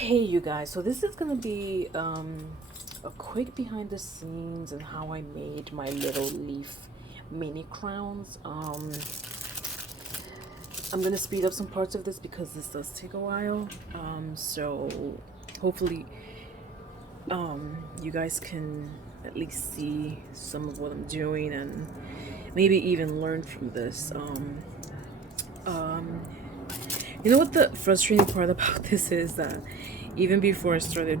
Hey you guys, so this is gonna be a quick behind the scenes and how I made my little leaf mini crowns. I'm gonna speed up some parts of this because this does take a while. So hopefully you guys can at least see some of what I'm doing and maybe even learn from this. Um, you know what the frustrating part about this is, that even before I started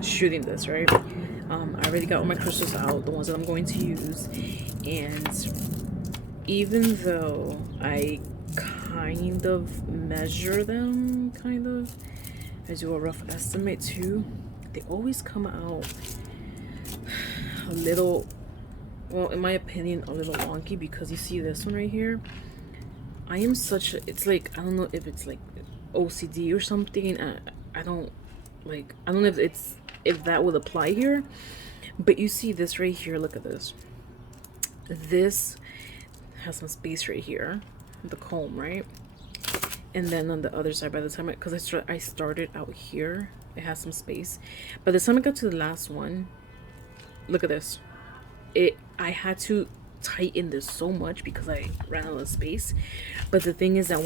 shooting this, right? I already got all my crystals out, the ones that I'm going to use, and even though I kind of measure them, I do a rough estimate too, they always come out a little, well, in my opinion, a little wonky, because you see this one right here. I am such a, it's like, I don't know if it's like OCD or something. I don't like, I don't know if that would apply here, but you see this right here, look at this. This has some space right here, the comb, right? And then on the other side, by the time because I started out here, it has some space. By the time I got to the last one, look at this. I had to tighten this so much because I ran out of space. But the thing is that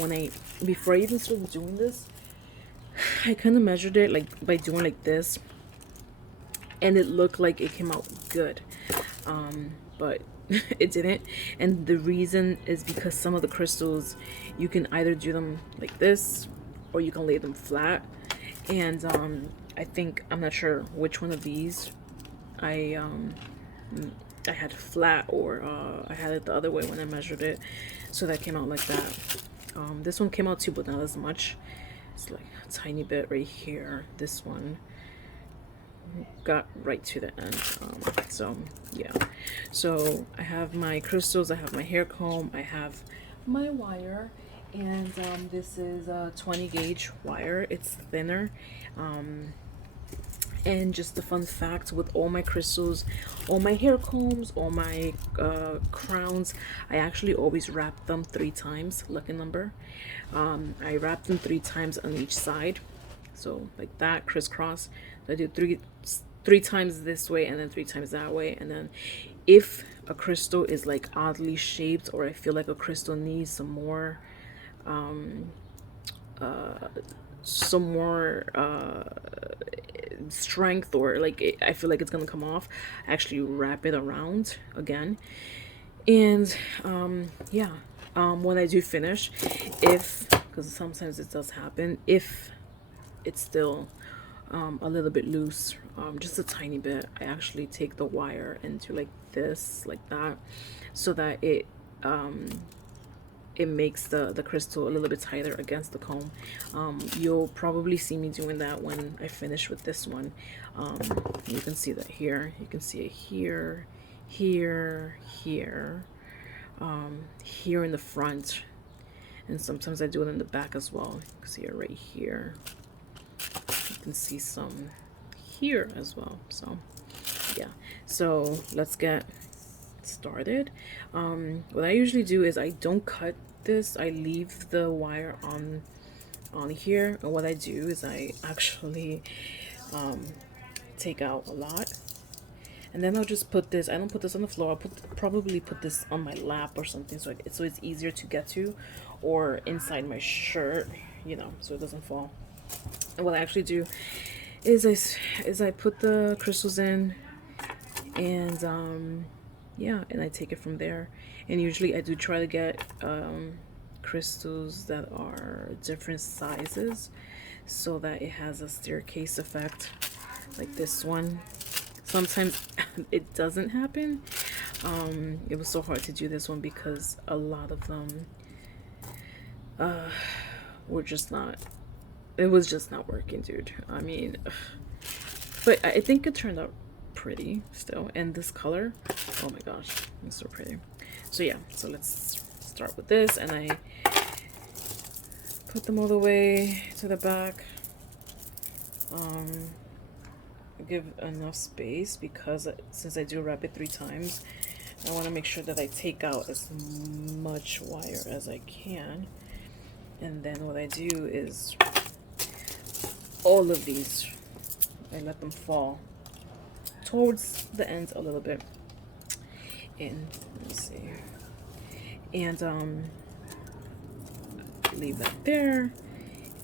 before I even started doing this, I kind of measured it like by doing like this, and it looked like it came out good, but it didn't. And the reason is because some of the crystals, you can either do them like this or you can lay them flat. And I think, I'm not sure which one of these I I had flat, or I had it the other way when I measured it, so that came out like that. This one came out too, but not as much. It's like a tiny bit right here. This one got right to the end. So yeah, so I have my crystals, I have my hair comb, I have my wire, and this is a 20 gauge wire. It's thinner. And just a fun fact, with all my crystals, all my hair combs, all my crowns, I actually always wrap them 3 times. Lucky number. I wrap them 3 times on each side, so like that, crisscross. So I do three times this way and then 3 times that way. And then if a crystal is like oddly shaped, or I feel like a crystal needs some more strength, or like I feel like it's gonna come off, I actually wrap it around again. And yeah, when I do finish, if, because sometimes it does happen, if it's still a little bit loose, just a tiny bit, I actually take the wire and do like this, like that, so that it makes the crystal a little bit tighter against the comb. You'll probably see me doing that when I finish with this one. You can see that here, you can see it here, here, here, here in the front, and sometimes I do it in the back as well. You can see it right here. You can see some here as well. So yeah, so let's get started. What I usually do is I don't cut this, I leave the wire on here, and what I do is I actually take out a lot, and then I'll just put this, I don't put this on the floor, I'll probably put this on my lap or something, so it's easier to get to, or inside my shirt, you know, so it doesn't fall. And what I actually do is I put the crystals in, and yeah, and I take it from there. And usually I do try to get crystals that are different sizes, so that it has a staircase effect, like this one. Sometimes it doesn't happen. It was so hard to do this one because a lot of them were just not, it was just not working, dude. I mean, but I think it turned out pretty still. And this color, oh my gosh, it's so pretty. So yeah, so let's start with this, and I put them all the way to the back. Give enough space, because since I do wrap it 3 times, I want to make sure that I take out as much wire as I can. And then what I do is all of these. I let them fall towards the end a little bit. And let me see. And leave that there.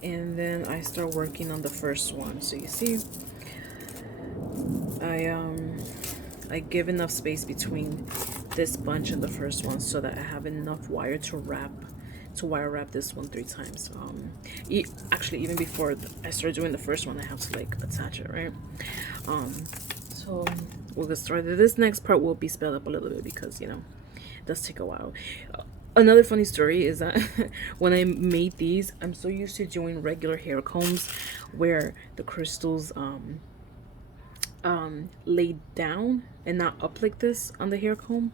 And then I start working on the first one. So you see, I give enough space between this bunch and the first one so that I have enough wire to wire wrap this one 3 times. Actually, even before I start doing the first one, I have to like attach it, right? So we'll get started. This next part will be sped up a little bit because, you know, it does take a while. Another funny story is that when I made these, I'm so used to doing regular hair combs where the crystals lay down and not up like this on the hair comb.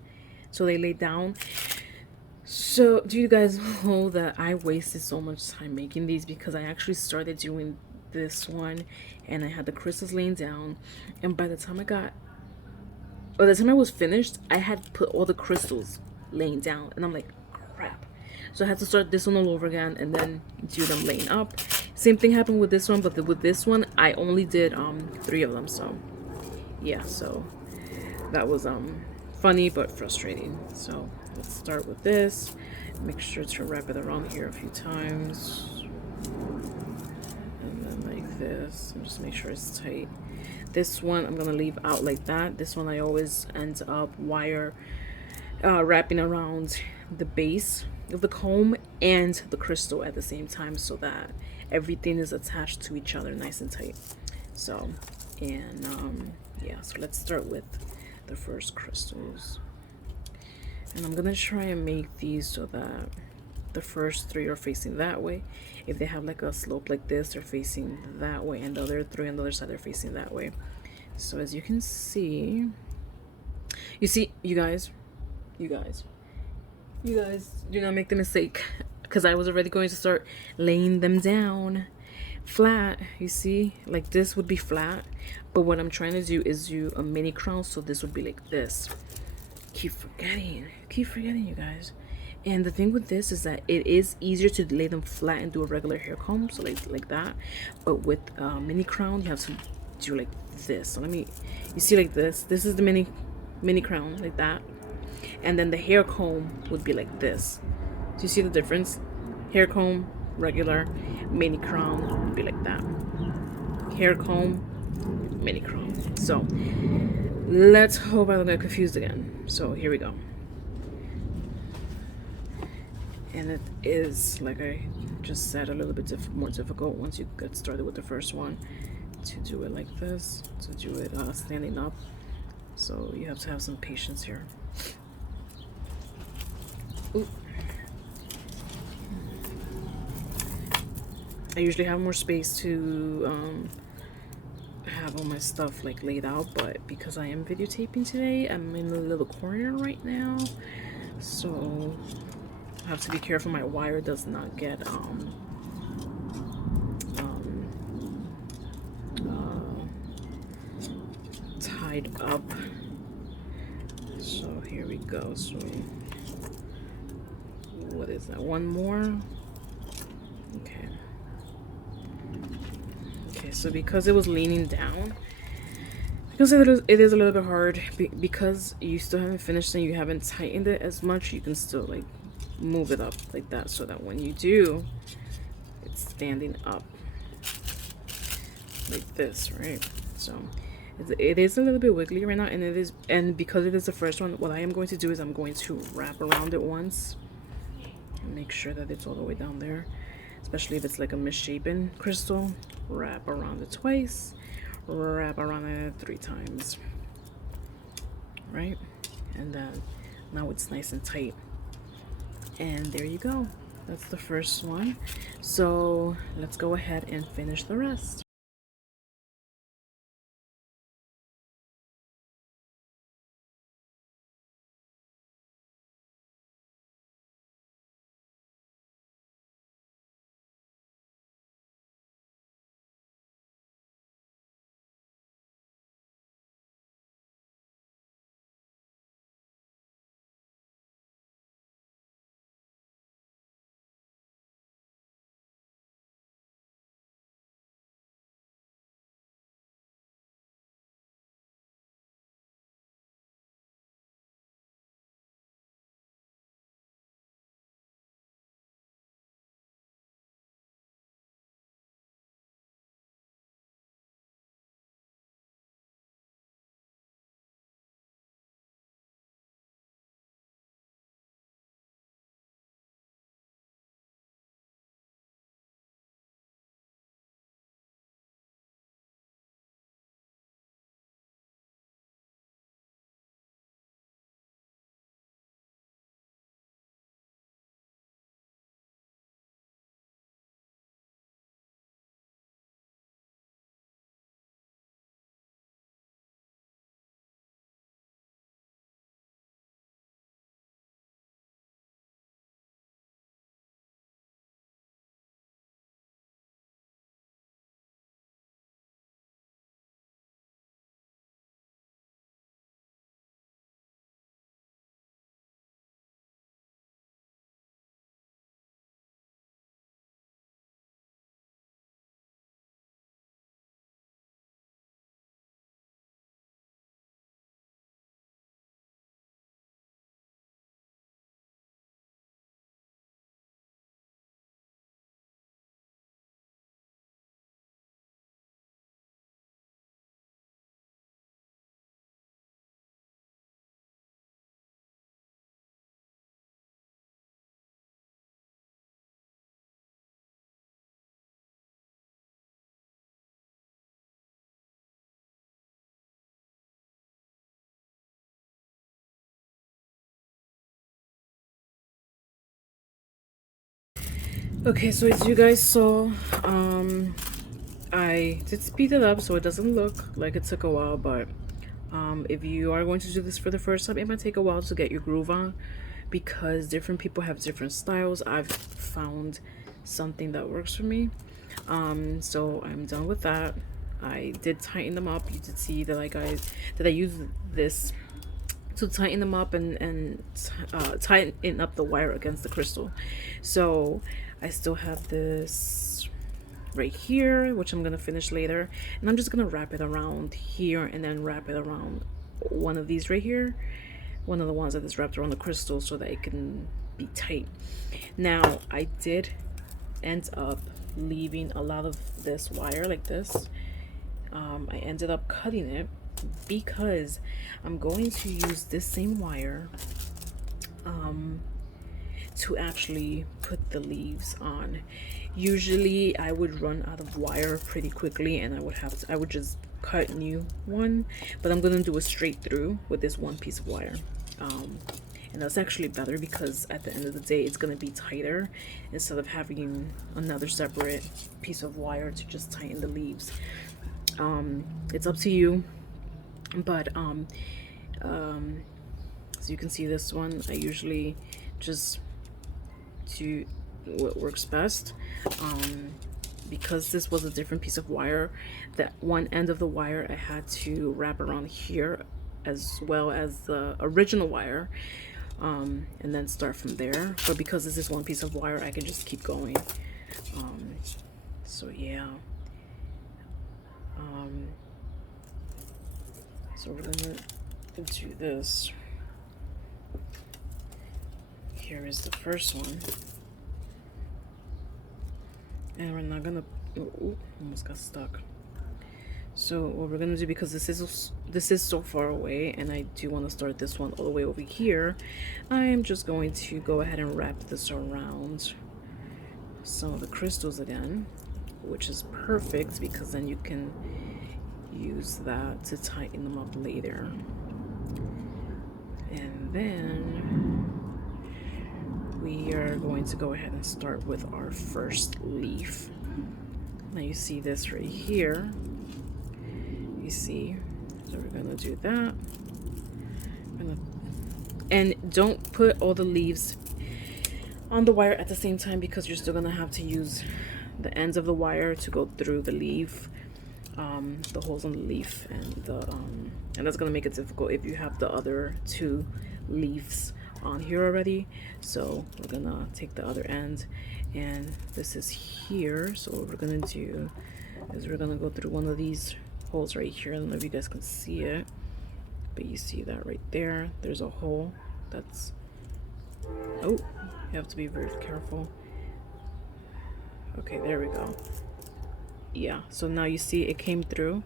So they lay down. So do you guys know that I wasted so much time making these because I actually started doing this one and I had the crystals laying down, and by the time I was finished, I had put all the crystals laying down, and I'm like, crap. So I had to start this one all over again and then do them laying up. Same thing happened with this one, but with this one I only did 3 of them. So yeah, so that was funny but frustrating. So let's start with this. Make sure to wrap it around here a few times, and then like this, and just make sure it's tight. This one I'm gonna leave out like that. This one I always end up wrapping around the base of the comb and the crystal at the same time so that everything is attached to each other nice and tight. So, and yeah, so let's start with the first crystals. And I'm gonna try and make these so that the first 3 are facing that way. If they have like a slope like this, they're facing that way, and the other 3 on the other side, they're facing that way. So as you can see, you guys do not make the mistake, because I was already going to start laying them down flat. You see, like this would be flat, but what I'm trying to do is do a mini crown, so this would be like this. Keep forgetting, you guys. And the thing with this is that it is easier to lay them flat and do a regular hair comb, so like that. But with mini crown, you have to do like this. So you see, like this is the mini crown, like that. And then the hair comb would be like this. Do you see the difference? Hair comb, regular. Mini crown would be like that. Hair comb, mini crown. So let's hope I don't get confused again. So here we go. And it is, like I just said, a little bit more difficult once you get started with the first one, to do it like this, to do it standing up. So you have to have some patience here. Ooh. I usually have more space to have all my stuff like laid out, but because I am videotaping today, I'm in a little corner right now, so I have to be careful my wire does not get tied up. So here we go. So what is that? One more. Okay, so because it was leaning down, because it is a little bit hard, because you still haven't finished and you haven't tightened it as much, you can still like move it up like that, so that when you do, it's standing up like this, right? So it is a little bit wiggly right now, and because it is the first one, what I am going to do is I'm going to wrap around it once and make sure that it's all the way down there, especially if it's like a misshapen crystal. Wrap around it twice, wrap around it 3 times, right? And then now it's nice and tight, and there you go. That's the first one. So let's go ahead and finish the rest. Okay, so as you guys saw, I did speed it up so it doesn't look like it took a while, but if you are going to do this for the first time, it might take a while to get your groove on because different people have different styles. I've found something that works for me. So I'm done with that. I did tighten them up. You did see that I used this to tighten them up and tighten up the wire against the crystal. So I still have this right here, which I'm gonna finish later, and I'm just gonna wrap it around here and then wrap it around one of these right here, one of the ones that is wrapped around the crystal so that it can be tight. Now I did end up leaving a lot of this wire like this. I ended up cutting it because I'm going to use this same wire to actually put the leaves on. Usually I would run out of wire pretty quickly and I would just cut new one, but I'm gonna do a straight through with this one piece of wire. And that's actually better because at the end of the day it's gonna be tighter instead of having another separate piece of wire to just tighten the leaves. It's up to you, but as you can see, this one I usually just do what works best. Because this was a different piece of wire, that one end of the wire I had to wrap around here as well as the original wire, and then start from there. But because this is one piece of wire, I can just keep going. So yeah. So we're gonna do this. Here is the first one. And we're not gonna, ooh, almost got stuck. So what we're gonna do, because this is so far away and I do want to start this one all the way over here, I'm just going to go ahead and wrap this around some of the crystals again, which is perfect because then you can use that to tighten them up later. And then we are going to go ahead and start with our first leaf. Now you see this right here. You see, so we're gonna do that. And don't put all the leaves on the wire at the same time because you're still gonna have to use the ends of the wire to go through the leaf, the holes on the leaf, and that's gonna make it difficult if you have the other two leaves on here already. So we're gonna take the other end, and this is here. So what we're gonna do is we're gonna go through one of these holes right here. I don't know if you guys can see it, but you see that right there, there's a hole. That's, oh, you have to be very careful. Okay, there we go. Yeah, so now you see it came through.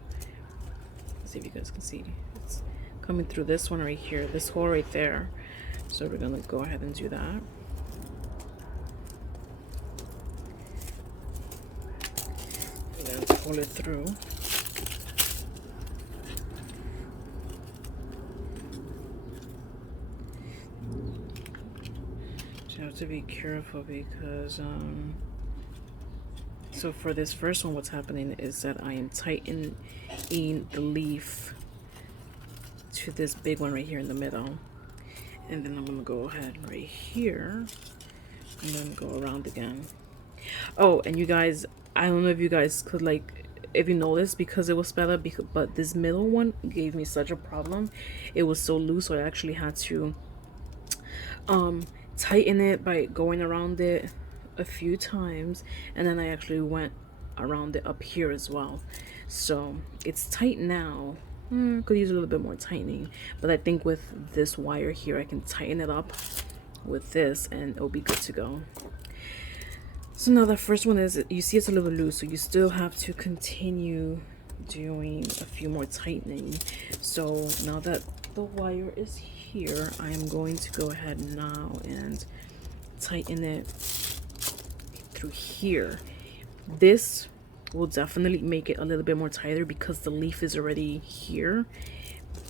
Let's see if you guys can see. It's coming through this one right here, this hole right there. So we're gonna go ahead and do that. And then pull it through. You have to be careful because so for this first one, what's happening is that I am tightening the leaf to this big one right here in the middle, and then I'm gonna go ahead right here and then go around again. Oh, and you guys, I don't know if you guys could, like, if you noticed, because it was sped up, but this middle one gave me such a problem. It was so loose, so I actually had to tighten it by going around it a few times, and then I actually went around it up here as well. So it's tight now. Could use a little bit more tightening, but I think with this wire here I can tighten it up with this and it'll be good to go. So now the first one is, you see it's a little loose, so you still have to continue doing a few more tightening. So now that the wire is here, I am going to go ahead now and tighten it through here. This will definitely make it a little bit more tighter because the leaf is already here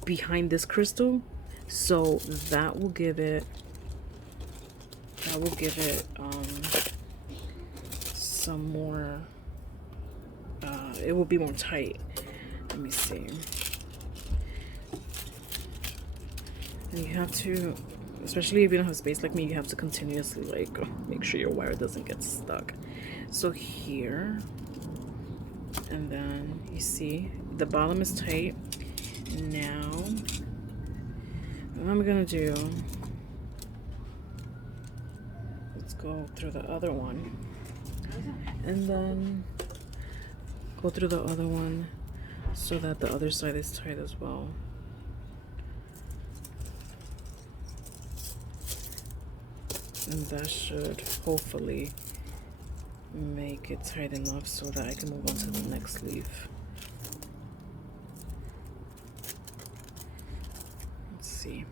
behind this crystal, so that will give it some more, it will be more tight. Let me see. And you have to, especially if you don't have space like me, you have to continuously like make sure your wire doesn't get stuck. So here, and then you see the bottom is tight. Now what I'm gonna do, let's go through the other one and then go through the other one so that the other side is tight as well. And that should hopefully make it tight enough so that I can move on to the next leaf. Let's see.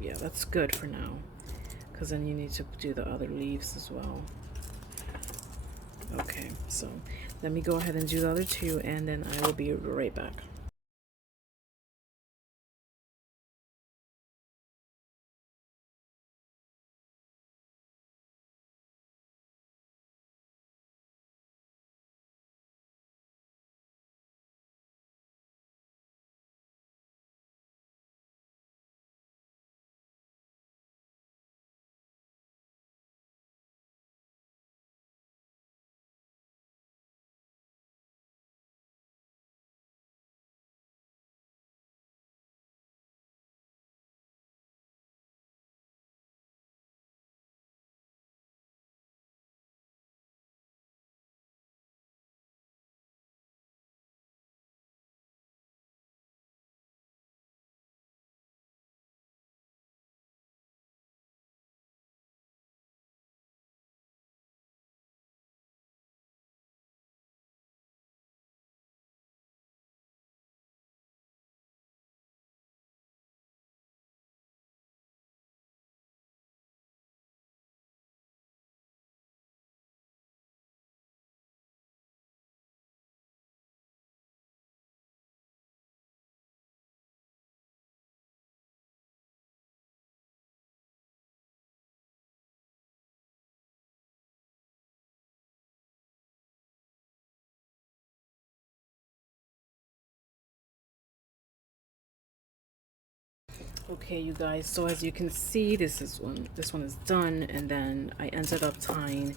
Yeah, that's good for now, because then you need to do the other leaves as well. Okay, so let me go ahead and do the other two, and then I will be right back. Okay, you guys, so as you can see, this one is done, and then I ended up tying,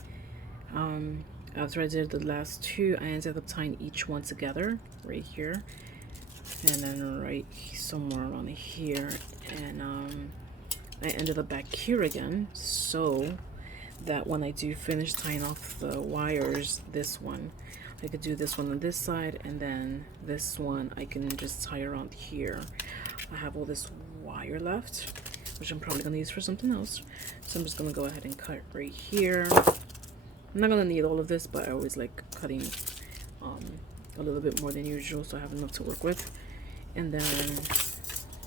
after I did the last two, I ended up tying each one together right here, and then right somewhere around here, and I ended up back here again, so that when I do finish tying off the wires, this one, I could do this one on this side, and then this one I can just tie around here. I have all this wire left, which I'm probably gonna use for something else, so I'm just gonna go ahead and cut right here. I'm not gonna need all of this, but I always like cutting a little bit more than usual so I have enough to work with. And then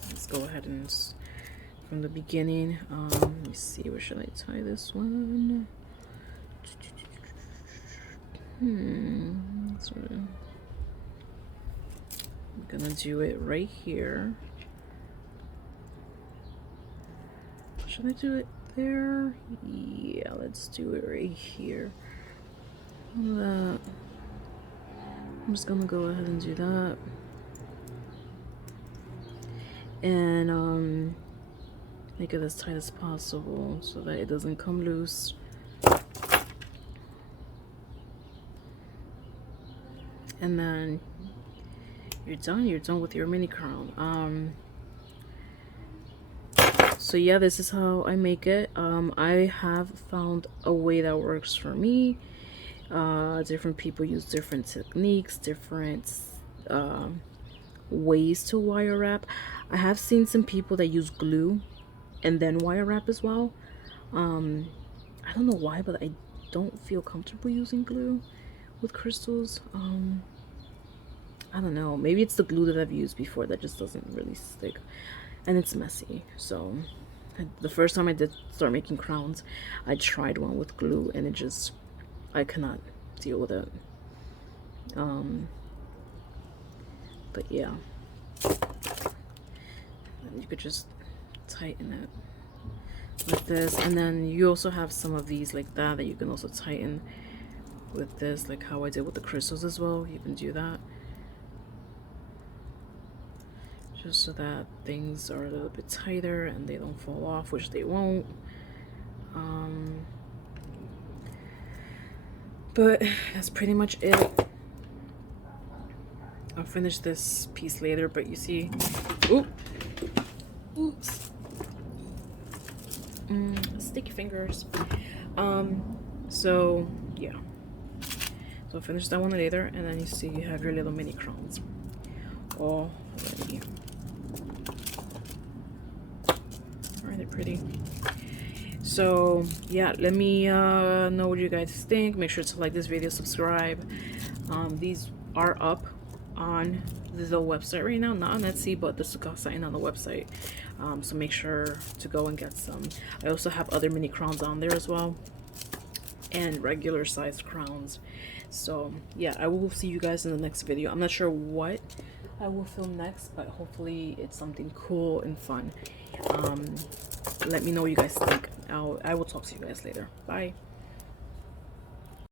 let's go ahead and from the beginning, let me see, where should I tie this one? Sort of, I'm gonna do it right here. Should I do it there? Yeah, let's do it right here. I'm just gonna go ahead and do that. And make it as tight as possible so that it doesn't come loose. And then you're done with your mini crown. So yeah, this is how I make it. I have found a way that works for me. Different people use different techniques, different ways to wire wrap. I have seen some people that use glue and then wire wrap as well. I don't know why, but I don't feel comfortable using glue with crystals. I don't know, maybe it's the glue that I've used before that just doesn't really stick, and it's messy. So the first time I did start making crowns, I tried one with glue, and I cannot deal with it. But yeah, and you could just tighten it with this. And then you also have some of these like that you can also tighten with this, like how I did with the crystals as well. You can do that just so that things are a little bit tighter and they don't fall off, which they won't. But that's pretty much it. I'll finish this piece later, but you see, oops, sticky fingers. So yeah, so I'll finish that one later, and then you see you have your little mini crowns all ready. Aren't they pretty? So yeah, let me know what you guys think. Make sure to like this video, subscribe. These are up on the website right now, not on Etsy, but this is something on the website. So make sure to go and get some. I also have other mini crowns on there as well, and regular sized crowns. So yeah, I will see you guys in the next video. I'm not sure what I will film next, but hopefully it's something cool and fun. Let me know what you guys think. I will talk to you guys later. Bye.